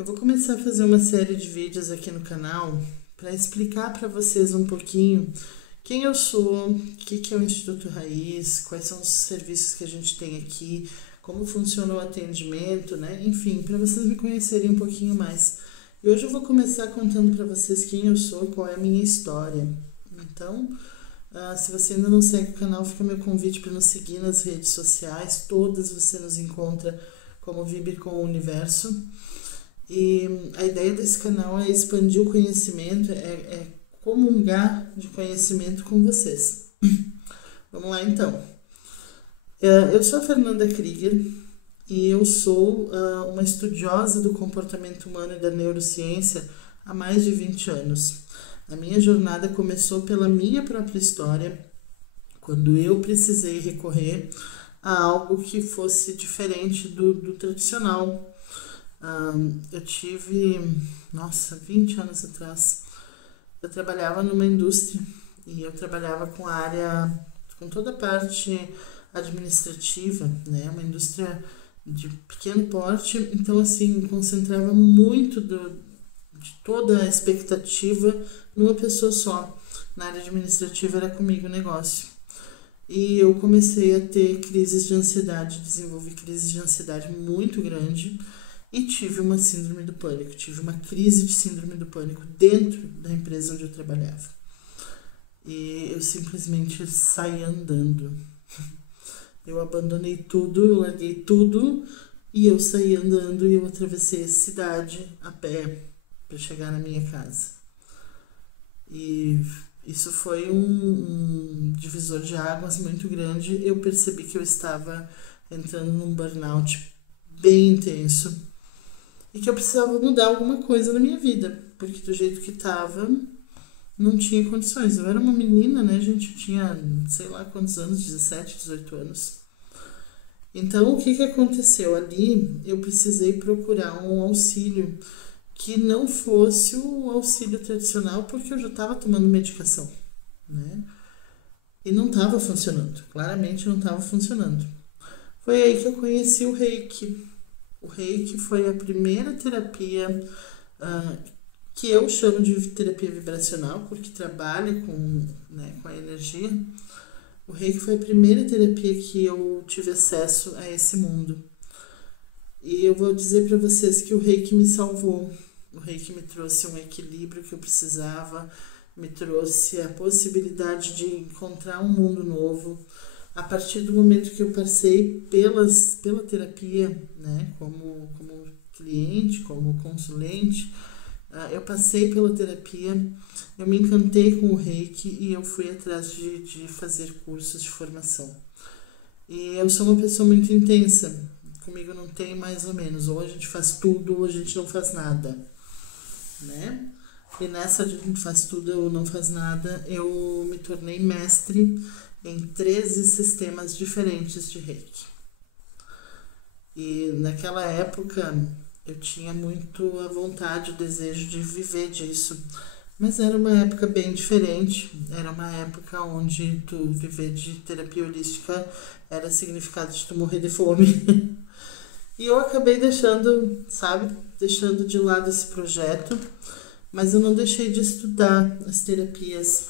Eu vou começar a fazer uma série de vídeos aqui no canal para explicar para vocês um pouquinho quem eu sou, o que é o Instituto Raiz, quais são os serviços que a gente tem aqui, como funciona o atendimento, né? Enfim, para vocês me conhecerem um pouquinho mais. E hoje eu vou começar contando para vocês quem eu sou, qual é a minha história. Então, se você ainda não segue o canal, fica meu convite para nos seguir nas redes sociais. Todas você nos encontra como Vibre com o Universo. E a ideia desse canal é expandir o conhecimento, é comungar de conhecimento com vocês. Vamos lá então. Eu sou a Fernanda Krieger e eu sou uma estudiosa do comportamento humano e da neurociência há mais de 20 anos. A minha jornada começou pela minha própria história, quando eu precisei recorrer a algo que fosse diferente do tradicional. Eu tive, 20 anos atrás, eu trabalhava numa indústria e eu trabalhava com toda a parte administrativa, né? Uma indústria de pequeno porte, então assim, concentrava muito de toda a expectativa numa pessoa só. Na área administrativa era comigo o negócio. E eu comecei a ter crises de ansiedade, desenvolvi crises de ansiedade muito grande e tive uma síndrome do pânico, tive uma crise de síndrome do pânico dentro da empresa onde eu trabalhava. E eu simplesmente saí andando. Eu abandonei tudo, eu larguei tudo e eu saí andando e eu atravessei a cidade a pé para chegar na minha casa. E isso foi um divisor de águas muito grande. Eu percebi que eu estava entrando num burnout bem intenso e que eu precisava mudar alguma coisa na minha vida, porque do jeito que estava, não tinha condições. Eu era uma menina, né, gente? Eu tinha, sei lá quantos anos, 17, 18 anos. Então, o que aconteceu? Ali, eu precisei procurar um auxílio que não fosse o auxílio tradicional, porque eu já estava tomando medicação, né? E não estava funcionando. Claramente não estava funcionando. Foi aí que eu conheci o Reiki. O Reiki foi a primeira terapia que eu chamo de terapia vibracional, porque trabalha com a energia. O Reiki foi a primeira terapia que eu tive acesso a esse mundo. E eu vou dizer para vocês que o Reiki me salvou. O Reiki me trouxe um equilíbrio que eu precisava, me trouxe a possibilidade de encontrar um mundo novo. A partir do momento que eu passei pela terapia, né, como cliente, como consulente, eu passei pela terapia, eu me encantei com o Reiki e eu fui atrás de fazer cursos de formação. E eu sou uma pessoa muito intensa, comigo não tem mais ou menos, ou a gente faz tudo ou a gente não faz nada, né? E nessa de a gente faz tudo ou não faz nada, eu me tornei mestre em 13 sistemas diferentes de Reiki. E naquela época eu tinha muito a vontade, o desejo de viver disso. Mas era uma época bem diferente. Era uma época onde tu viver de terapia holística era significado de tu morrer de fome. E eu acabei deixando de lado esse projeto. Mas eu não deixei de estudar as terapias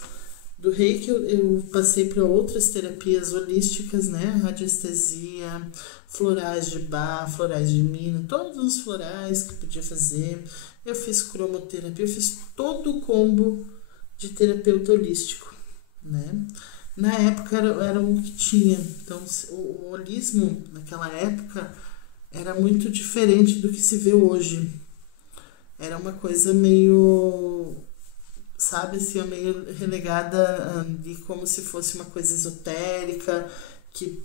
do Reiki. Eu passei para outras terapias holísticas, né? Radiestesia, florais de Bach, florais de Mina, todos os florais que podia fazer. Eu fiz cromoterapia, eu fiz todo o combo de terapeuta holístico, né? Na época era o que tinha. Então, o holismo naquela época era muito diferente do que se vê hoje. Era uma coisa meio, assim, meio relegada de como se fosse uma coisa esotérica, que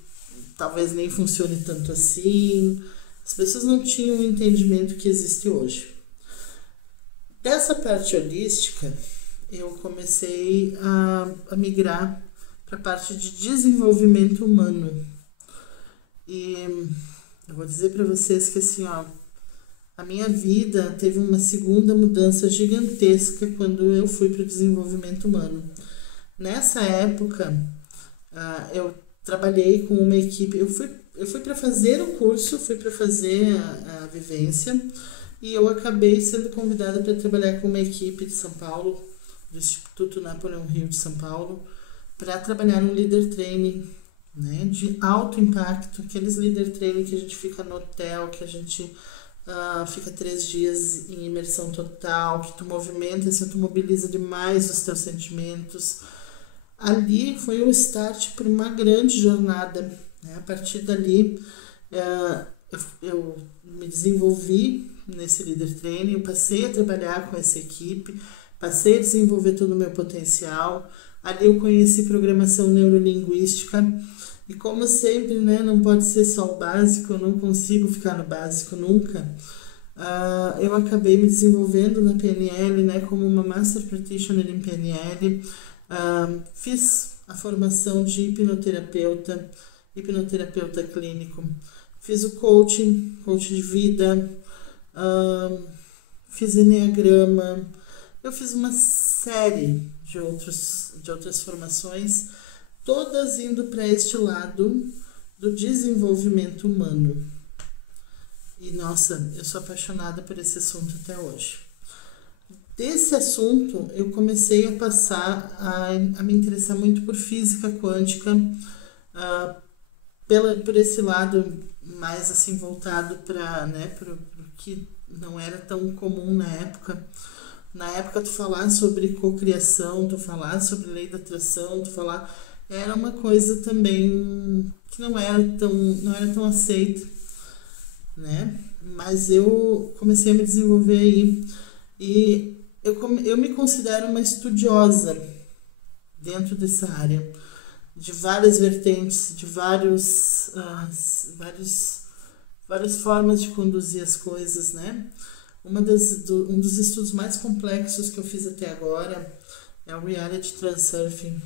talvez nem funcione tanto assim. As pessoas não tinham o entendimento que existe hoje. Dessa parte holística, eu comecei a migrar para a parte de desenvolvimento humano. E eu vou dizer para vocês que assim, a minha vida teve uma segunda mudança gigantesca quando eu fui para o desenvolvimento humano. Nessa época, eu trabalhei com uma equipe, eu fui para fazer o curso, fui para fazer a vivência, e eu acabei sendo convidada para trabalhar com uma equipe de São Paulo, do Instituto Napoleão Hill de São Paulo, para trabalhar no Leader Training, né, de alto impacto, aqueles Leader Training que a gente fica no hotel, que a gente fica 3 dias em imersão total, que tu movimenta, assim, tu mobiliza demais os teus sentimentos. Ali foi o start para uma grande jornada, né? A partir dali eu me desenvolvi nesse Leader Training, eu passei a trabalhar com essa equipe, passei a desenvolver todo o meu potencial. Ali eu conheci programação neurolinguística e, como sempre, né, não pode ser só o básico, eu não consigo ficar no básico nunca. Eu acabei me desenvolvendo na PNL, né, como uma Master Practitioner em PNL. Fiz a formação de hipnoterapeuta clínico, fiz o coaching de vida, fiz enneagrama, eu fiz uma série de outras formações, todas indo para este lado do desenvolvimento humano. E nossa, eu sou apaixonada por esse assunto até hoje. Desse assunto, eu comecei a passar a me interessar muito por física quântica, por esse lado mais assim voltado para, né, pro que não era tão comum na época. Na época, tu falar sobre cocriação, tu falar sobre lei da atração, era uma coisa também que não era tão aceita, né? Mas eu comecei a me desenvolver aí e eu me considero uma estudiosa dentro dessa área, de várias vertentes, de várias formas de conduzir as coisas, né? Um dos estudos mais complexos que eu fiz até agora é o Reality Transurfing,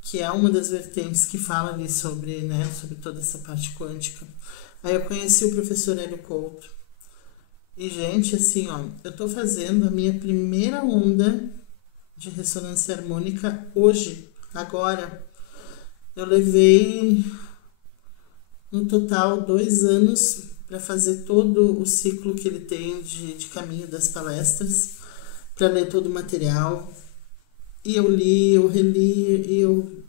que é uma das vertentes que fala ali sobre, né, sobre toda essa parte quântica. Aí eu conheci o professor Hélio Couto. E, gente, assim, ó, eu tô fazendo a minha primeira onda de ressonância harmônica hoje, agora. Eu levei, no total, 2 anos para fazer todo o ciclo que ele tem de caminho das palestras, para ler todo o material. E eu li, eu reli, e eu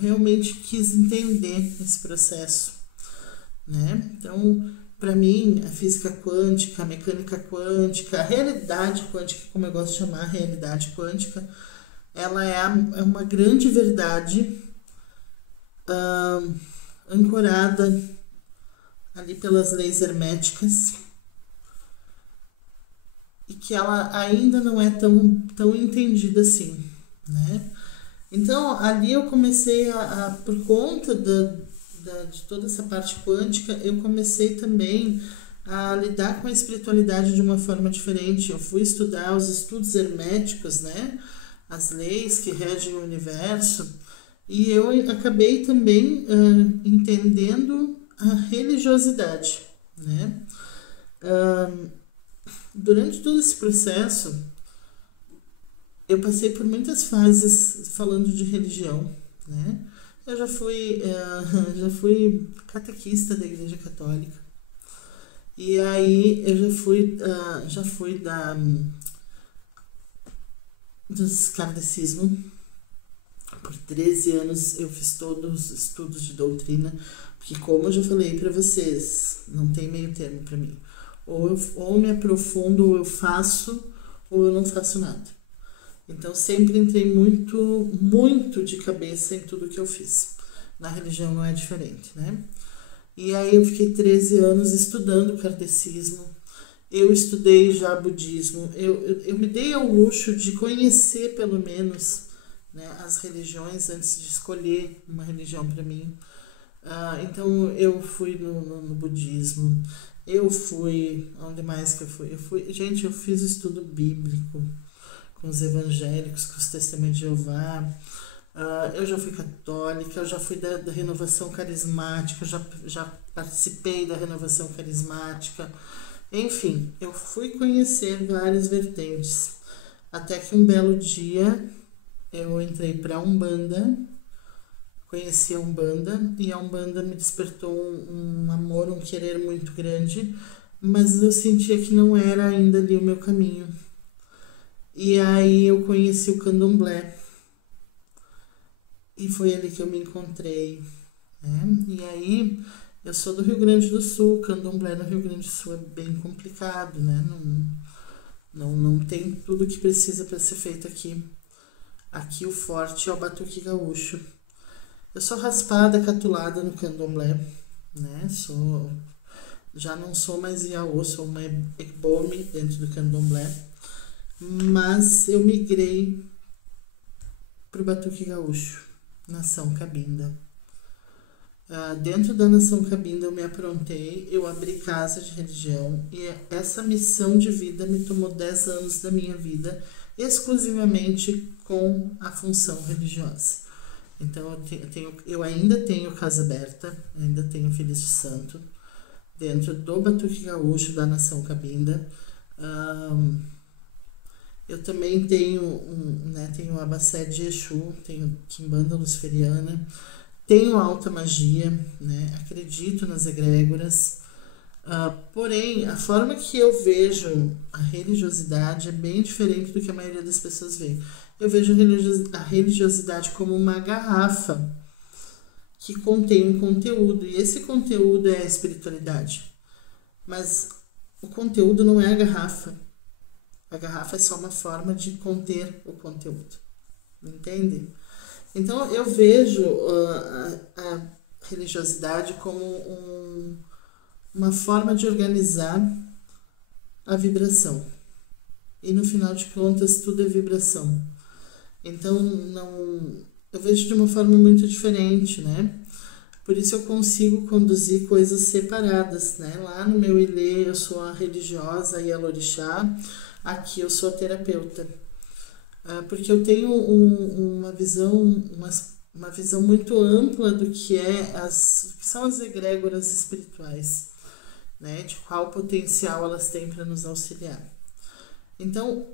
realmente quis entender esse processo, né? Então, para mim, a física quântica, a mecânica quântica, a realidade quântica, como eu gosto de chamar, a realidade quântica, ela é uma grande verdade ancorada ali pelas leis herméticas e que ela ainda não é tão entendida assim, né? Então, ali eu comecei por conta de toda essa parte quântica, eu comecei também a lidar com a espiritualidade de uma forma diferente. Eu fui estudar os estudos herméticos, né? As leis que regem o universo, e eu acabei também entendendo a religiosidade, né? Durante todo esse processo, eu passei por muitas fases falando de religião, né? Eu já fui catequista da Igreja Católica. E aí eu já fui dos kardecismo. Por 13 anos eu fiz todos os estudos de doutrina, porque, como eu já falei para vocês, não tem meio termo para mim. Ou me aprofundo, ou eu faço, ou eu não faço nada. Então, sempre entrei muito, muito de cabeça em tudo que eu fiz. Na religião não é diferente, né? E aí eu fiquei 13 anos estudando kardecismo. Eu estudei já budismo. Eu me dei ao luxo de conhecer, pelo menos, né, as religiões antes de escolher uma religião para mim. Então, eu fui no budismo. Eu fui... Onde mais que eu fui? Gente, eu fiz estudo bíblico com os evangélicos, com os testemunhos de Jeová. Eu já fui católica, eu já fui da renovação carismática, já participei da renovação carismática. Enfim, eu fui conhecer várias vertentes. Até que um belo dia eu entrei para a Umbanda, conheci a Umbanda, e a Umbanda me despertou um amor, um querer muito grande. mas eu sentia que não era ainda ali o meu caminho. E aí eu conheci o candomblé e foi ali que eu me encontrei, né? E aí eu sou do Rio Grande do Sul, candomblé no Rio Grande do Sul é bem complicado, né? Não tem tudo que precisa para ser feito aqui. Aqui o forte é o batuque gaúcho. Eu sou raspada, catulada no candomblé, né? Já não sou mais iaô, sou uma ebome dentro do candomblé. Mas eu migrei pro batuque gaúcho, nação cabinda. Dentro da nação cabinda eu me aprontei, eu abri casa de religião e essa missão de vida me tomou 10 anos da minha vida exclusivamente com a função religiosa. Então eu ainda tenho casa aberta, ainda tenho Filhos de Santo dentro do batuque gaúcho da nação cabinda. Eu também tenho tenho a Abacé de Exu, tenho Quimbanda Luciferiana, tenho alta magia, né? Acredito nas egrégoras. Porém, a forma que eu vejo a religiosidade é bem diferente do que a maioria das pessoas vê. Eu vejo a religiosidade como uma garrafa que contém um conteúdo, e esse conteúdo é a espiritualidade. Mas o conteúdo não é a garrafa. A garrafa é só uma forma de conter o conteúdo. Entende? Então eu vejo a religiosidade como uma forma de organizar a vibração. E no final de contas tudo é vibração. Então eu vejo de uma forma muito diferente, né? Por isso eu consigo conduzir coisas separadas, né? Lá no meu ilê eu sou a religiosa e a lorixá, aqui eu sou a terapeuta. Porque eu tenho uma visão muito ampla do que são as egrégoras espirituais, né? De qual potencial elas têm para nos auxiliar. Então,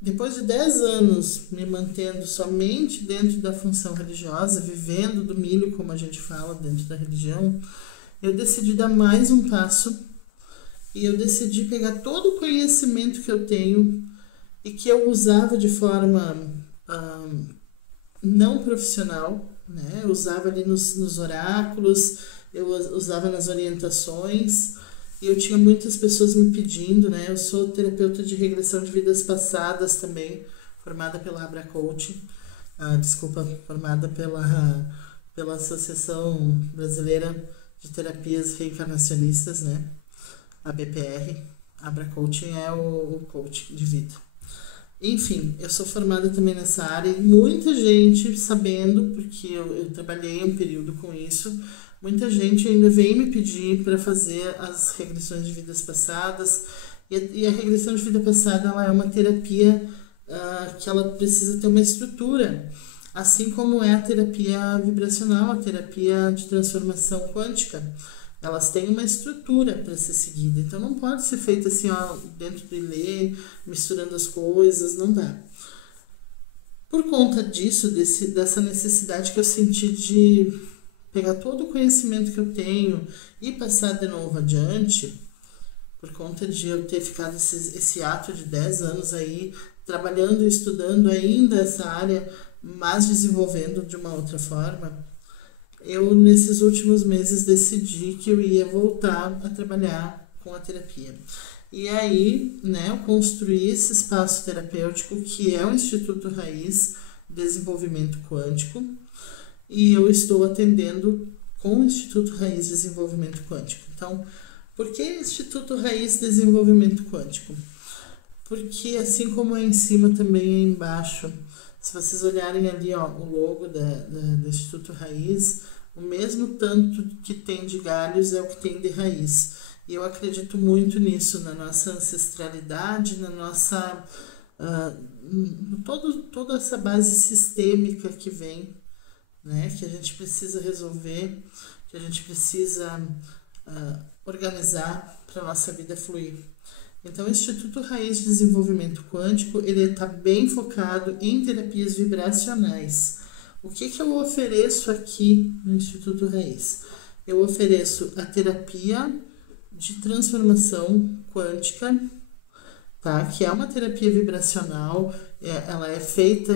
depois de 10 anos me mantendo somente dentro da função religiosa, vivendo do milho, como a gente fala, dentro da religião, eu decidi dar mais um passo e eu decidi pegar todo o conhecimento que eu tenho e que eu usava de forma não profissional, né? Eu usava ali nos oráculos, eu usava nas orientações, e eu tinha muitas pessoas me pedindo, né? Eu sou terapeuta de regressão de vidas passadas também, formada pela Abra Coaching, formada pela Associação Brasileira de Terapias Reencarnacionistas, né? A BPR. Abra Coaching é o coaching de vida. Enfim, eu sou formada também nessa área e muita gente, sabendo, porque eu trabalhei um período com isso, muita gente ainda vem me pedir para fazer as regressões de vidas passadas. E a regressão de vida passada ela é uma terapia que ela precisa ter uma estrutura, assim como é a terapia vibracional, a terapia de transformação quântica. Elas têm uma estrutura para ser seguida, então não pode ser feito assim, dentro do ilê, misturando as coisas, não dá. Por conta disso, dessa necessidade que eu senti de pegar todo o conhecimento que eu tenho e passar de novo adiante, por conta de eu ter ficado esse ato de 10 anos aí, trabalhando e estudando ainda essa área, mas desenvolvendo de uma outra forma, eu nesses últimos meses decidi que eu ia voltar a trabalhar com a terapia. E aí, né, eu construí esse espaço terapêutico que é o Instituto Raiz Desenvolvimento Quântico, e eu estou atendendo com o Instituto Raiz Desenvolvimento Quântico. Então, por que Instituto Raiz Desenvolvimento Quântico? Porque assim como é em cima, também é embaixo. Se vocês olharem ali, o logo do Instituto Raiz, o mesmo tanto que tem de galhos é o que tem de raiz. E eu acredito muito nisso, na nossa ancestralidade, na nossa... toda essa base sistêmica que vem, né? Que a gente precisa resolver, que a gente precisa organizar para a nossa vida fluir. Então, o Instituto Raiz de Desenvolvimento Quântico, ele está bem focado em terapias vibracionais. O que eu ofereço aqui no Instituto Raiz? Eu ofereço a terapia de transformação quântica, tá? Que é uma terapia vibracional, ela é feita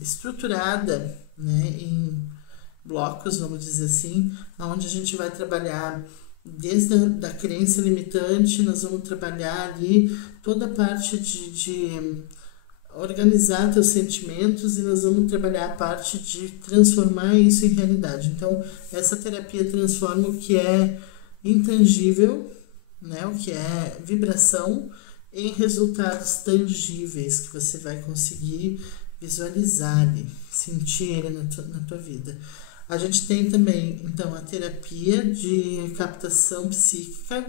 estruturada, né, em blocos, vamos dizer assim, onde a gente vai trabalhar desde da crença limitante, nós vamos trabalhar ali toda a parte de organizar teus sentimentos e nós vamos trabalhar a parte de transformar isso em realidade. Então, essa terapia transforma o que é intangível, né, o que é vibração, em resultados tangíveis que você vai conseguir visualizar ali, sentir ele na tua vida. A gente tem também, então, a terapia de captação psíquica,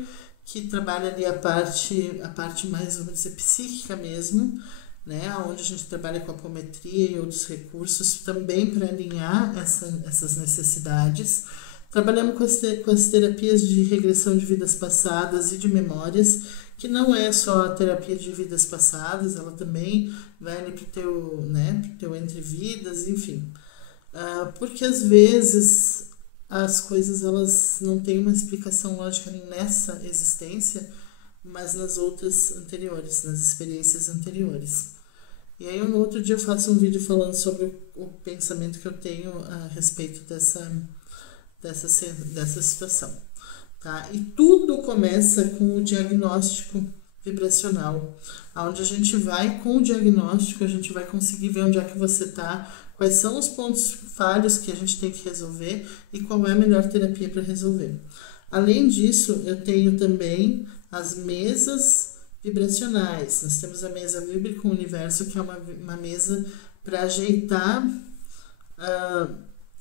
que trabalha ali a parte mais, vamos dizer, psíquica mesmo, né, onde a gente trabalha com a apometria e outros recursos também para alinhar essas necessidades. Trabalhamos com as terapias de regressão de vidas passadas e de memórias, que não é só a terapia de vidas passadas, ela também vai ali para o teu entre vidas, enfim. Porque às vezes as coisas elas não têm uma explicação lógica nessa existência, mas nas outras anteriores, nas experiências anteriores. E aí no outro dia eu faço um vídeo falando sobre o pensamento que eu tenho a respeito dessa situação. Tá? E tudo começa com o diagnóstico vibracional, onde a gente vai, com o diagnóstico, a gente vai conseguir ver onde é que você está, quais são os pontos falhos que a gente tem que resolver e qual é a melhor terapia para resolver. Além disso, eu tenho também as mesas vibracionais. Nós temos a mesa Vibre com o Universo, que é uma mesa para ajeitar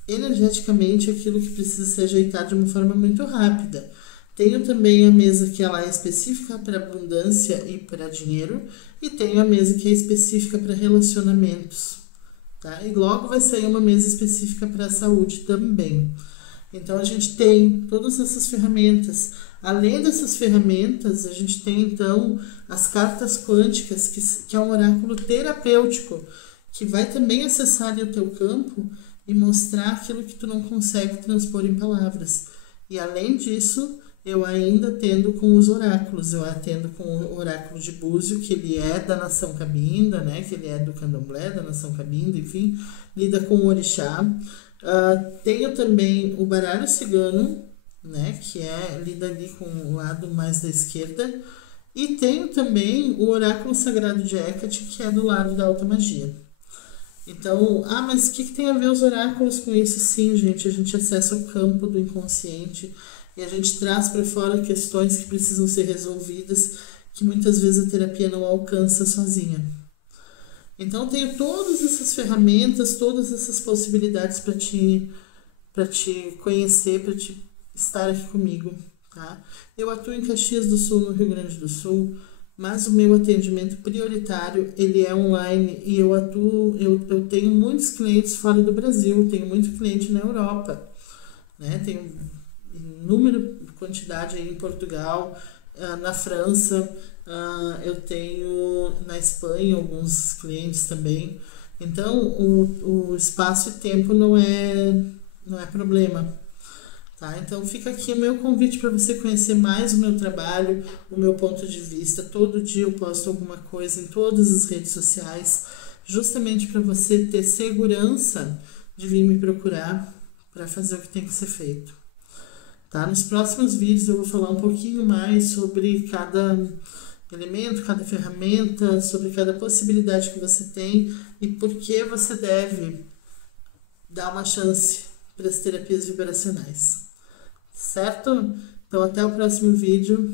energeticamente aquilo que precisa ser ajeitado de uma forma muito rápida. Tenho também a mesa que ela é específica para abundância e para dinheiro, e tenho a mesa que é específica para relacionamentos. Tá? E logo vai sair uma mesa específica para a saúde também. Então, a gente tem todas essas ferramentas. Além dessas ferramentas, a gente tem, então, as cartas quânticas, que é um oráculo terapêutico, que vai também acessar ali o teu campo e mostrar aquilo que tu não consegue transpor em palavras. E, além disso, eu ainda atendo com os oráculos. Eu atendo com o oráculo de Búzio, que ele é da nação Cabinda, né? Que ele é do Candomblé, da nação Cabinda, enfim, lida com o orixá. Tenho também o baralho cigano, né? Que lida ali com o lado mais da esquerda. E tenho também o oráculo sagrado de Hecate, que é do lado da alta magia. Então, mas o que tem a ver os oráculos com isso? Sim, gente, a gente acessa o campo do inconsciente e a gente traz para fora questões que precisam ser resolvidas, que muitas vezes a terapia não alcança sozinha. Então, eu tenho todas essas ferramentas, todas essas possibilidades para te conhecer, para te estar aqui comigo. Tá? Eu atuo em Caxias do Sul, no Rio Grande do Sul, mas o meu atendimento prioritário, ele é online e eu tenho muitos clientes fora do Brasil, tenho muito cliente na Europa, né? Tenho inúmera quantidade aí em Portugal, na França, eu tenho na Espanha alguns clientes também. Então, o espaço e tempo não é problema. Tá? Então fica aqui o meu convite para você conhecer mais o meu trabalho, o meu ponto de vista. Todo dia eu posto alguma coisa em todas as redes sociais, justamente para você ter segurança de vir me procurar para fazer o que tem que ser feito. Tá? Nos próximos vídeos eu vou falar um pouquinho mais sobre cada elemento, cada ferramenta, sobre cada possibilidade que você tem e por que você deve dar uma chance para as terapias vibracionais. Certo? Então até o próximo vídeo.